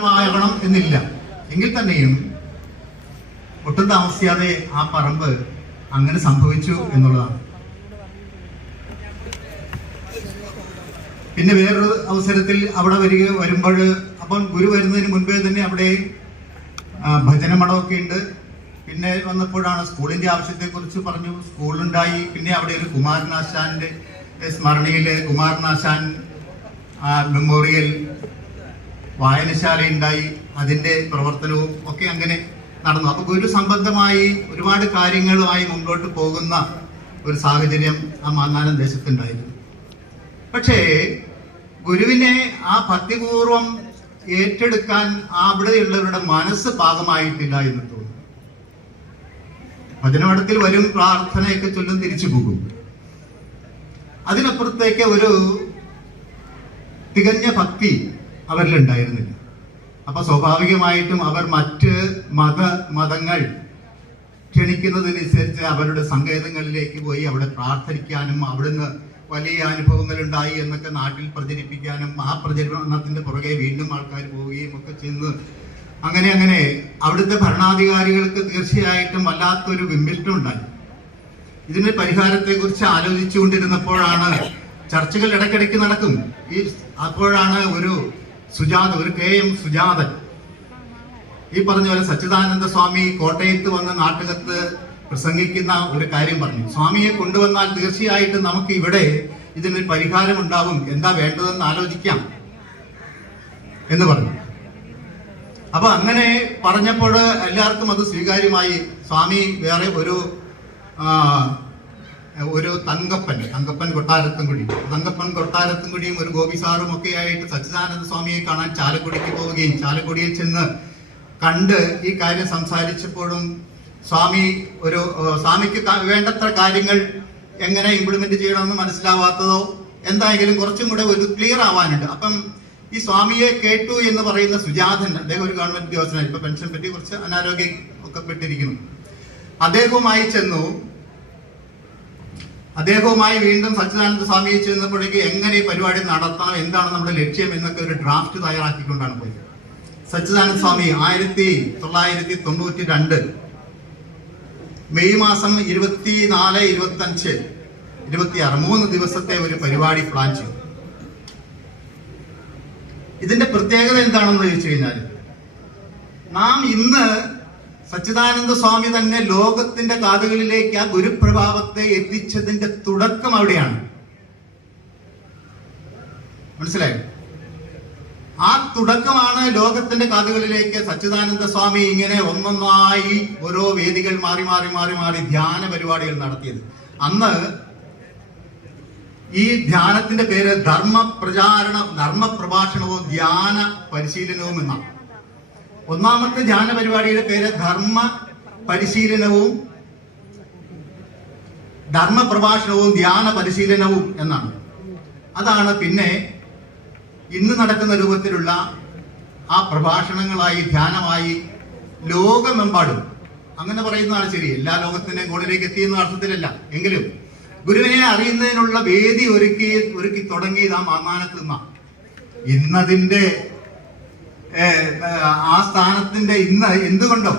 ആകണം എന്നില്ല. എങ്കിൽ തന്നെയും ഒട്ടും താമസിയാതെ ആ പറമ്പ് അങ്ങനെ സംഭവിച്ചു എന്നുള്ളതാണ്. പിന്നെ വേറൊരു അവസരത്തിൽ അവിടെ വരിക വരുമ്പോൾ അപ്പം ഗുരു വരുന്നതിന് മുൻപേ തന്നെ അവിടെ ഭജന മഠമൊക്കെ ഉണ്ട്. പിന്നെ വന്നപ്പോഴാണ് സ്കൂളിന്റെ ആവശ്യത്തെക്കുറിച്ച് പറഞ്ഞു. സ്കൂളുണ്ടായി. പിന്നെ അവിടെ ഒരു കുമാരനാശാന്റെ സ്മരണയിൽ കുമാരനാശാൻ മെമ്മോറിയൽ വായനശാല ഉണ്ടായി അതിന്റെ പ്രവർത്തനവും ഒക്കെ അങ്ങനെ നടന്നു. അപ്പൊ ഗുരു സംബന്ധമായി ഒരുപാട് കാര്യങ്ങളുമായി മുമ്പോട്ട് പോകുന്ന ഒരു സാഹചര്യം ആ മാങ്ങാനം ദേശത്തുണ്ടായിരുന്നു. പക്ഷേ ഗുരുവിനെ ആ ഭക്തിപൂർവം ഏറ്റെടുക്കാൻ അവിടെയുള്ളവരുടെ മനസ്സ് പാകമായിട്ടില്ല എന്ന് തോന്നുന്നു. ഭജനമഠത്തിൽ വരും പ്രാർത്ഥനയൊക്കെ ചൊല്ലും തിരിച്ചു പോകും. അതിനപ്പുറത്തേക്ക് ഒരു തികഞ്ഞ ഭക്തി അവരിലുണ്ടായിരുന്നില്ല. അപ്പൊ സ്വാഭാവികമായിട്ടും അവർ മറ്റ് മത മതങ്ങൾ ക്ഷണിക്കുന്നതിനനുസരിച്ച് അവരുടെ സങ്കേതങ്ങളിലേക്ക് പോയി അവിടെ പ്രാർത്ഥിക്കാനും അവിടുന്ന് വലിയ അനുഭവങ്ങൾ ഉണ്ടായി എന്നൊക്കെ നാട്ടിൽ പ്രചരിപ്പിക്കാനും ആ പ്രചരണത്തിന്റെ പുറകെ വീണ്ടും ആൾക്കാർ പോവുകയും ഒക്കെ ചെന്ന് അങ്ങനെ അങ്ങനെ അവിടുത്തെ ഭരണാധികാരികൾക്ക് തീർച്ചയായിട്ടും വല്ലാത്തൊരു വിമ്മിഷ്ടം ഉണ്ടായി. ഇതിന് പരിഹാരത്തെക്കുറിച്ച് ആലോചിച്ചുകൊണ്ടിരുന്നപ്പോഴാണ് ചർച്ചകൾ ഇടയ്ക്കിടയ്ക്ക് നടക്കും. ഈ അപ്പോഴാണ് ഒരു സുജാത ഒരു കെ എം സുജാതൻ. ഈ പറഞ്ഞ പോലെ സച്ചിദാനന്ദ സ്വാമി കോട്ടയത്ത് വന്ന് നാട്ടകത്ത് പ്രസംഗിക്കുന്ന ഒരു കാര്യം പറഞ്ഞു. സ്വാമിയെ കൊണ്ടുവന്നാൽ തീർച്ചയായിട്ടും നമുക്ക് ഇവിടെ ഇതിന് പരിഹാരം ഉണ്ടാവും എന്താ വേണ്ടതെന്ന് ആലോചിക്കാം എന്ന് പറഞ്ഞു. അപ്പൊ അങ്ങനെ പറഞ്ഞപ്പോൾ എല്ലാവർക്കും അത് സ്വീകാര്യമായി. സ്വാമി വേറെ ഒരു ഒരു തങ്കപ്പൻ തങ്കപ്പൻ കൊട്ടാരത്തുംകുടി തങ്കപ്പൻ കൊട്ടാരത്തുംകുടിയും ഒരു ഗോപി സാറും ഒക്കെ ആയിട്ട് സച്ചിദാനന്ദ സ്വാമിയെ കാണാൻ ചാലക്കുടിക്ക് പോവുകയും ചാലക്കുടിയിൽ ചെന്ന് കണ്ട് ഈ കാര്യം സംസാരിച്ചപ്പോഴും സ്വാമി ഒരു സ്വാമിക്ക് വേണ്ടത്ര കാര്യങ്ങൾ എങ്ങനെ ഇംപ്ലിമെന്റ് ചെയ്യണമെന്ന് മനസ്സിലാവാത്തതോ എന്തായെങ്കിലും കുറച്ചും കൂടെ ഒരു ക്ലിയർ ആവാനുണ്ട്. അപ്പം ഈ സ്വാമിയെ കേട്ടു എന്ന് പറയുന്ന സുജാതൻ അദ്ദേഹം ഒരു ഗവൺമെന്റ് ഉദ്യോഗസ്ഥനാണ്. ഇപ്പൊ പെൻഷൻ പറ്റി കുറച്ച് അനാരോഗ്യം ഒക്കെ പെട്ടിരിക്കുന്നു. അദ്ദേഹവുമായി ചെന്നു അദ്ദേഹവുമായി വീണ്ടും സച്ചിദാനന്ദ സ്വാമിയെ ചെന്നപ്പോഴേക്ക് എങ്ങനെ ഈ പരിപാടി നടത്തണം എന്താണ് നമ്മുടെ ലക്ഷ്യം എന്നൊക്കെ ഒരു ഡ്രാഫ്റ്റ് തയ്യാറാക്കിക്കൊണ്ടാണ് പോയത്. സച്ചിദാനന്ദ സ്വാമി ആയിരത്തി തൊള്ളായിരത്തി തൊണ്ണൂറ്റി രണ്ട് മെയ് മാസം ഇരുപത്തി അഞ്ച് ഇരുപത്തിയാറ് മൂന്ന് ദിവസത്തെ ഒരു പരിപാടി പ്ലാൻ ചെയ്തു. ഇതിന്റെ പ്രത്യേകത എന്താണെന്ന് ചോദിച്ചു കഴിഞ്ഞാൽ നാം ഇന്ന് സച്ചിദാനന്ദ സ്വാമി തന്നെ ലോകത്തിന്റെ കാതുകളിലേക്ക് ആ ഗുരുപ്രഭാവത്തെ എത്തിച്ചതിന്റെ തുടക്കം അവിടെയാണ്. മനസ്സിലായോ? ആ തുടക്കമാണ് ലോകത്തിന്റെ കാതുകളിലേക്ക് സച്ചിദാനന്ദ സ്വാമി ഇങ്ങനെ ഒന്നൊന്നായി ഓരോ വേദികൾ മാറി മാറി മാറി മാറി ധ്യാന പരിപാടികൾ നടത്തിയത്. അന്ന് ഈ ധ്യാനത്തിന്റെ പേര് ധർമ്മ പ്രചാരണം ധർമ്മ പ്രഭാഷണവും ധ്യാന പരിശീലനവും എന്നാണ്. ഒന്നാമത്തെ ധ്യാന പരിപാടിയുടെ പേര് ധർമ്മ പരിശീലനവും ധർമ്മ പ്രഭാഷണവും ധ്യാന പരിശീലനവും എന്നാണ്. അതാണ് പിന്നെ ഇന്ന് നടക്കുന്ന രൂപത്തിലുള്ള ആ പ്രഭാഷണങ്ങളായി ധ്യാനമായി ലോകമെമ്പാടും. അങ്ങനെ പറയുന്നതാണ് ശരി. എല്ലാ ലോകത്തിന്റെയും ഗോളിലേക്ക് എത്തിയെന്ന അർത്ഥത്തിലല്ല. എങ്കിലും ഗുരുവിനെ അറിയുന്നതിനുള്ള വേദി ഒരുക്കി ഒരുക്കി തുടങ്ങിയത് ആ മാന്നാനത്ത് നിന്നാണ്. ആ സ്ഥാനത്തിന്റെ ഇന്ന് എന്തുകൊണ്ടോ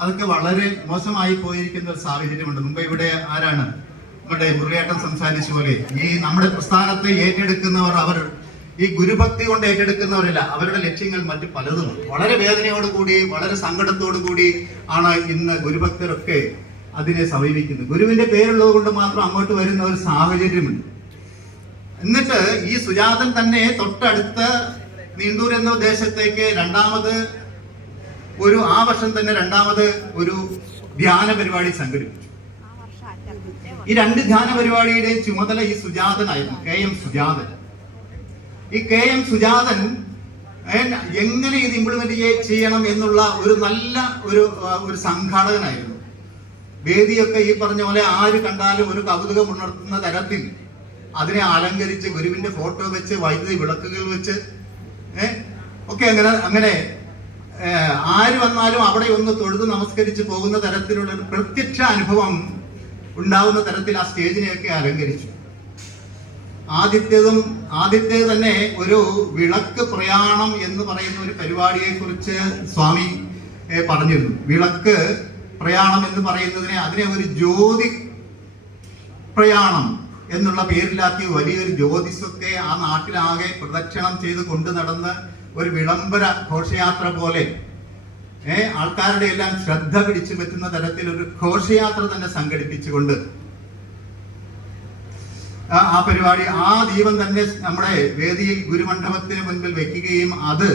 അതൊക്കെ വളരെ മോശമായി പോയിരിക്കുന്ന ഒരു സാഹചര്യമുണ്ട്. മുമ്പ് ഇവിടെ ആരാണ്? നമ്മുടെ മുരളിയേട്ടൻ സംസാരിച്ച പോലെ ഈ നമ്മുടെ പ്രസ്ഥാനത്തെ ഏറ്റെടുക്കുന്നവർ അവർ ഈ ഗുരുഭക്തി കൊണ്ട് ഏറ്റെടുക്കുന്നവരല്ല. അവരുടെ ലക്ഷ്യങ്ങൾ മറ്റു പലതും. വളരെ വേദനയോട് കൂടി വളരെ സങ്കടത്തോടു കൂടി ആണ് ഇന്ന് ഗുരുഭക്തരൊക്കെ അതിനെ സമീപിക്കുന്നത്. ഗുരുവിന്റെ പേരുള്ളത് കൊണ്ട് മാത്രം അങ്ങോട്ട് വരുന്ന ഒരു സാഹചര്യമുണ്ട്. എന്നിട്ട് ഈ സുജാതൻ തന്നെ തൊട്ടടുത്ത നീണ്ടൂർ എന്ന ദേശത്തേക്ക് രണ്ടാമത് ഒരു ആ വർഷം തന്നെ രണ്ടാമത് ഒരു ധ്യാന പരിപാടി സംഘടിപ്പിച്ചു. ഈ രണ്ട് ധ്യാന പരിപാടിയുടെയും ചുമതല ഈ സുജാതനായിരുന്നു കെ എം സുജാതൻ. ഈ കെ എം സുജാതൻ എങ്ങനെ ഇത് ഇംപ്ലിമെന്റ് ചെയ്യണം എന്നുള്ള ഒരു നല്ല ഒരു ഒരു സംഘാടകനായിരുന്നു. വേദിയൊക്കെ ഈ പറഞ്ഞ പോലെ ആര് കണ്ടാലും ഒരു കൗതുകം ഉണർത്തുന്ന തരത്തിൽ അതിനെ അലങ്കരിച്ച് ഗുരുവിന്റെ ഫോട്ടോ വെച്ച് വൈദ്യുതി വിളക്കുകൾ വെച്ച് ഒക്കെ അങ്ങനെ അങ്ങനെ ആര് വന്നാലും അവിടെ ഒന്ന് തൊഴുത് നമസ്കരിച്ച് പോകുന്ന തരത്തിലുള്ള ഒരു പ്രത്യക്ഷ അനുഭവം ഉണ്ടാവുന്ന തരത്തിൽ ആ സ്റ്റേജിനെയൊക്കെ അലങ്കരിച്ചു. ആദ്യത്തേതും ആദ്യത്തേ തന്നെ ഒരു വിളക്ക് പ്രയാണം എന്ന് പറയുന്ന ഒരു പരിപാടിയെ കുറിച്ച് സ്വാമി പറഞ്ഞിരുന്നു. വിളക്ക് പ്രയാണം എന്ന് പറയുന്നതിനെ അതിനെ ഒരു ജ്യോതി പ്രയാണം എന്നുള്ള പേരിലാക്കി വലിയൊരു ജ്യോതിസൊക്കെ ആ നാട്ടിലാകെ പ്രദക്ഷിണം ചെയ്ത് കൊണ്ടു നടന്ന് ഒരു വിളംബര ഘോഷയാത്ര പോലെ ഏ ആൾക്കാരുടെ എല്ലാം ശ്രദ്ധ പിടിച്ചു പറ്റുന്ന തരത്തിൽ ഒരു ഘോഷയാത്ര തന്നെ സംഘടിപ്പിച്ചുകൊണ്ട് ആ പരിപാടി ആ ദീപം തന്നെ നമ്മുടെ വേദിയിൽ ഗുരുമണ്ഡപത്തിന് മുൻപിൽ വെക്കുകയും അത്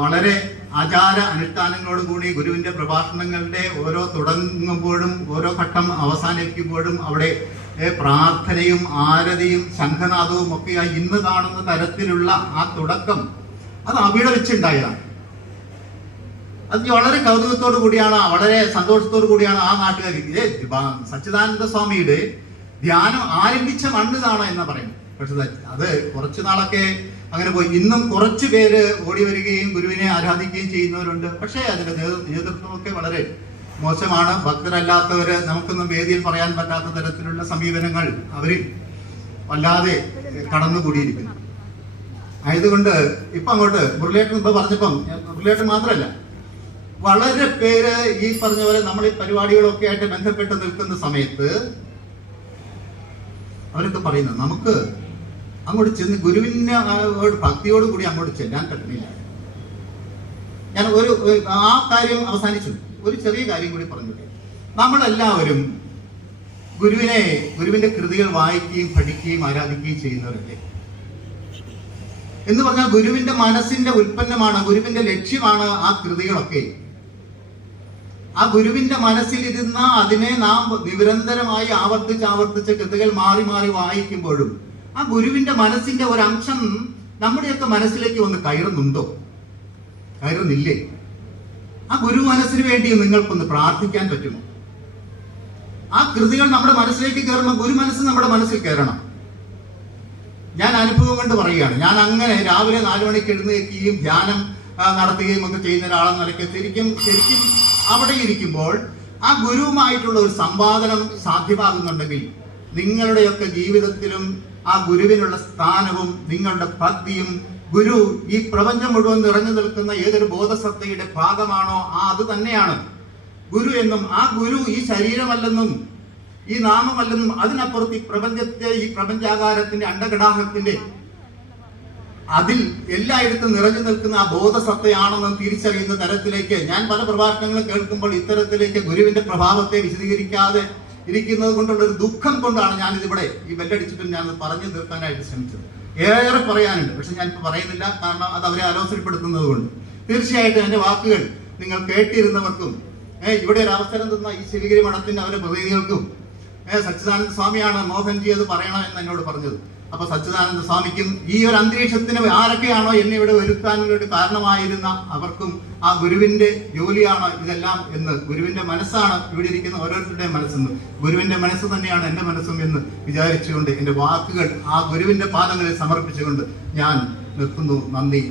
വളരെ ആചാര അനുഷ്ഠാനങ്ങളോട് കൂടി ഗുരുവിന്റെ പ്രഭാഷണങ്ങളുടെ ഓരോ തുടങ്ങുമ്പോഴും ഓരോ ഘട്ടം അവസാനിക്കുമ്പോഴും അവിടെ പ്രാർത്ഥനയും ആരതിയും ശംഖനാദവും ഒക്കെയായി ഇന്ന് കാണുന്ന തരത്തിലുള്ള ആ തുടക്കം അത് അവിടെ വെച്ചുണ്ടായതാണ്. അത് വളരെ കൗതുകത്തോടു കൂടിയാണ് വളരെ സന്തോഷത്തോടു കൂടിയാണ് ആ നാട്ടുകാർ സച്ചിദാനന്ദ സ്വാമിയുടെ ധ്യാനം ആരംഭിച്ച മണ്ണ് ഇതാണ് എന്ന് പറയുന്നത്. പക്ഷെ അത് കുറച്ചു നാളൊക്കെ അങ്ങനെ പോയി. ഇന്നും കുറച്ചു പേര് ഓടി വരികയും ഗുരുവിനെ ആരാധിക്കുകയും ചെയ്യുന്നവരുണ്ട്. പക്ഷേ അതിന്റെ നേതൃ- നേതൃത്വമൊക്കെ വളരെ മോശമാണ്. ഭക്തരല്ലാത്തവര് നമുക്കൊന്നും വേദിയിൽ പറയാൻ പറ്റാത്ത തരത്തിലുള്ള സമീപനങ്ങൾ അവരിൽ വല്ലാതെ കടന്നുകൂടിയിരിക്കുന്നു. ആയതുകൊണ്ട് ഇപ്പൊ അങ്ങോട്ട് മുരളിയേട്ടൻ ഇപ്പൊ പറഞ്ഞപ്പം മുരളിയേട്ടൻ മാത്രമല്ല വളരെ പേര് ഈ പറഞ്ഞ പോലെ നമ്മൾ ഈ പരിപാടികളൊക്കെ ആയിട്ട് ബന്ധപ്പെട്ട് നിൽക്കുന്ന സമയത്ത് അവരൊക്കെ പറയുന്നത് നമുക്ക് അങ്ങോട്ട് ചെന്ന് ഗുരുവിനെ ഭക്തിയോടുകൂടി കൂടി അങ്ങോട്ട് ചെല്ലാൻ പറ്റുന്നില്ല ഞാൻ ഒരു- ആ കാര്യം അവസാനിച്ചു. ഒരു ചെറിയ കാര്യം കൂടി പറഞ്ഞോട്ടെ നമ്മളെല്ലാവരും ഗുരുവിനെ ഗുരുവിന്റെ കൃതികൾ വായിക്കുകയും പഠിക്കുകയും ആരാധിക്കുകയും ചെയ്യുന്നവരല്ലേ? എന്ന് പറഞ്ഞാൽ ഗുരുവിന്റെ മനസ്സിന്റെ ഉൽപ്പന്നമാണ് ഗുരുവിന്റെ ലക്ഷ്യമാണ് ആ കൃതികളൊക്കെ. ആ ഗുരുവിന്റെ മനസ്സിലിരുന്ന അതിനെ നാം നിരന്തരമായി ആവർത്തിച്ച് ആവർത്തിച്ച് കൃതികൾ മാറി മാറി വായിക്കുമ്പോഴും ആ ഗുരുവിന്റെ മനസ്സിന്റെ ഒരു അംശം നമ്മുടെയൊക്കെ മനസ്സിലേക്ക് വന്ന് കയറുന്നുണ്ടോ? കയറുന്നില്ലേ? ആ ഗുരു മനസ്സിന് വേണ്ടി നിങ്ങൾക്കൊന്ന് പ്രാർത്ഥിക്കാൻ പറ്റുമോ? ആ കൃതികൾ നമ്മുടെ മനസ്സിലേക്ക് കയറുമ്പോൾ ഗുരു മനസ്സ് നമ്മുടെ മനസ്സിൽ കയറണം. ഞാൻ അനുഭവം കൊണ്ട് പറയുകയാണ് ഞാൻ അങ്ങനെ രാവിലെ നാലു മണിക്ക് എഴുന്നേൽക്കുകയും ധ്യാനം നടത്തുകയും ഒക്കെ ചെയ്യുന്ന ഒരാളെന്ന് നിലയ്ക്ക് ശരിക്കും ശരിക്കും അവിടെ ഇരിക്കുമ്പോൾ ആ ഗുരുവുമായിട്ടുള്ള ഒരു സമ്പാദനം സാധ്യമാകുന്നുണ്ടെങ്കിൽ നിങ്ങളുടെയൊക്കെ ജീവിതത്തിലും ആ ഗുരുവിനുള്ള സ്ഥാനവും നിങ്ങളുടെ ഭക്തിയും ഗുരു ഈ പ്രപഞ്ചം മുഴുവൻ നിറഞ്ഞു നിൽക്കുന്ന ഏതൊരു ബോധസത്തയുടെ ഭാഗമാണോ ആ അത് തന്നെയാണ്. ഗുരു എന്നും ആ ഗുരു ഈ ശരീരമല്ലെന്നും ഈ നാമമല്ലെന്നും അതിനപ്പുറത്ത് ഈ പ്രപഞ്ചത്തെ ഈ പ്രപഞ്ചാകാരത്തിന്റെ അണ്ടഘടാഹത്തിന്റെ അതിൽ എല്ലായിടത്തും നിറഞ്ഞു നിൽക്കുന്ന ആ ബോധസത്തയാണെന്ന് തിരിച്ചറിയുന്ന തരത്തിലേക്ക് ഞാൻ പല പ്രഭാഷണങ്ങളും കേൾക്കുമ്പോൾ ഇത്തരത്തിലേക്ക് ഗുരുവിന്റെ പ്രഭാവത്തെ വിശദീകരിക്കാതെ ഇരിക്കുന്നത് കൊണ്ടുള്ള ഒരു ദുഃഖം കൊണ്ടാണ് ഞാൻ ഇതിവിടെ ഈ ബെല്ലടിച്ചിട്ടും ഞാൻ പറഞ്ഞു തീർക്കാനായിട്ട് ശ്രമിച്ചത്. ഏറെ പറയാനുണ്ട്. പക്ഷെ ഇപ്പൊ പറയുന്നില്ല. കാരണം അത് അവരെ ആലോചനപ്പെടുത്തുന്നത് കൊണ്ട്. തീർച്ചയായിട്ടും എന്റെ വാക്കുകൾ നിങ്ങൾ കേട്ടിരുന്നവർക്കും ഇവിടെ ഒരു അവസരം തന്ന ഈ ശിവഗിരി മഠത്തിന്റെ അവരുടെ പ്രതിനിധികൾക്കും സച്ചിദാനന്ദ സ്വാമിയാണ് മോഹൻജി അത് പറയണം എന്ന് എന്നോട് പറഞ്ഞത്. അപ്പൊ സച്ചിദാനന്ദ സ്വാമിക്കും ഈ ഒരു അന്തരീക്ഷത്തിന് ആരൊക്കെയാണോ എന്നെ ഇവിടെ വരുത്താൻ വേണ്ടി കാരണമായിരുന്ന അവർക്കും ആ ഗുരുവിന്റെ ജോലിയാണ് ഇതെല്ലാം എന്ന് ഗുരുവിന്റെ മനസ്സാണ് ഇവിടെ ഇരിക്കുന്ന ഓരോരുത്തരുടെയും മനസ്സെന്ന് ഗുരുവിന്റെ മനസ്സ് തന്നെയാണ് എന്റെ മനസ്സും എന്ന് വിചാരിച്ചുകൊണ്ട് എന്റെ വാക്കുകൾ ആ ഗുരുവിന്റെ പാദങ്ങളിൽ സമർപ്പിച്ചുകൊണ്ട് ഞാൻ നിർത്തുന്നു. നന്ദി.